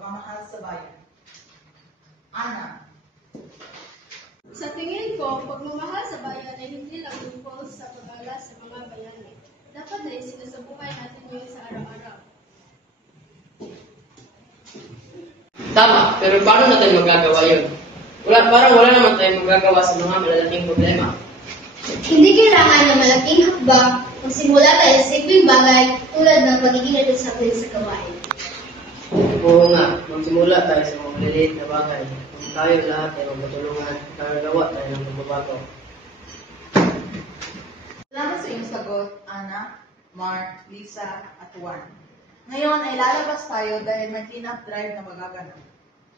pagmamahal sa bayan. Ana. Sa tingin ko, pagmamahal sa bayan ay hindi lang tungkol sa pag-ala sa mga bayani. Dapat ay sinasabuhay natin yun sa araw-araw. Tama, pero paano natin magagawa yun? Parang wala naman tayong magagawa sa mga malalaking problema. Hindi kailangan ng malaking hakbang kung simula tayo sa simpleng bagay tulad ng pagiging responsable sa gawain. Oo nga, magsimula tayo sa mga maliliit na bagay. Kung tayo lahat ay magtulungan, magagawa tayo ng pagbabago. Salamat sa iyong sagot, Ana, Mark, Lisa, at Juan. Ngayon ay lalabas tayo dahil may clean-up drive na magaganap.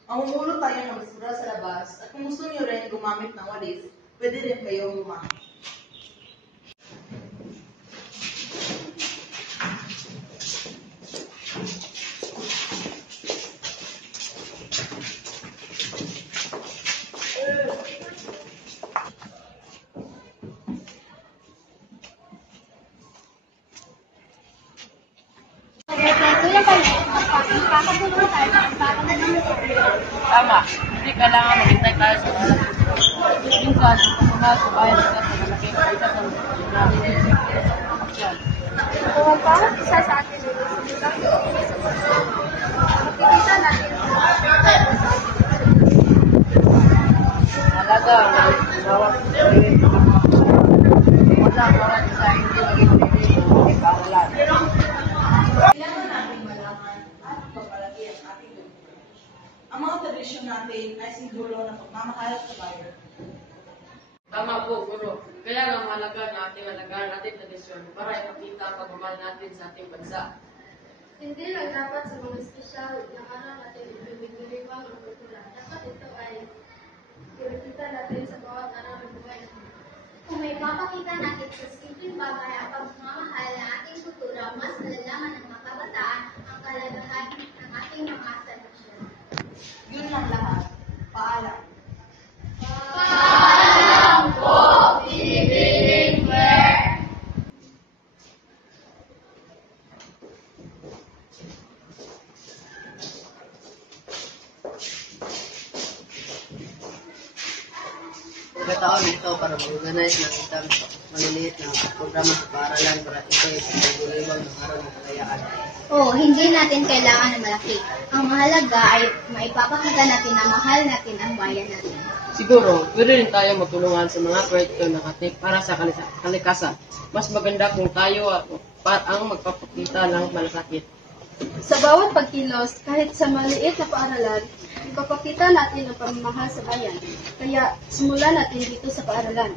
Mamumulot tayo ng basura sa labas at kung gusto niyo rin gumamit ng walis, pwede rin kayong gumamit. Tama, hindi kailangan maghintay tayo sa mga minsan, ang pagmamahal sa bayan at sa malaking kita sa aksyon. Kung bawat isa sa atin ay nagsimulang tumingin sa puso, makikita natin Malaga, bawat bawat isa hindi maging hindi kawalan. Kailangan natin malaman at pagpalagi ang ating kultura. Ang mga tradisyon natin ay simbolo ng pagmamahal sa bayan. Tama po, Guro. Kaya nga mahalaga na ating alagaan ating tradisyon para ipakita ang pagmamahal natin sa ating bansa. hindi lang dapat sa mga espesyal na araw natin ibibigay-ibang ang kultura. Dapat ito ay kinikita natin sa bawat araw ng buhay. Kung may papakita natin sa simpleng bagay ang pagmamahal ng ating kultura, mas nalalaman ng mga kabataan ang kahalagahan ng ating mga tradisyon. Yun lang lahat. Paalam. Pagkataon ito para mag-organize ng isang maliliit na programa sa paaralan para ito ay pagbuliwag ng araw ng kalayaan. Oo, hindi natin kailangan ng malaki. Ang mahalaga ay maipapakita natin na mahal natin ang bayan natin. Siguro, pwede rin tayo magtulungan sa mga proyekto na katik para sa kalikasan. Mas maganda kung tayo ang magpapakita ng malasakit. Sa bawat pagkilos, kahit sa maliit na paaralan, ipapakita natin ang pamamahal sa bayan. Kaya simulan natin dito sa paaralan.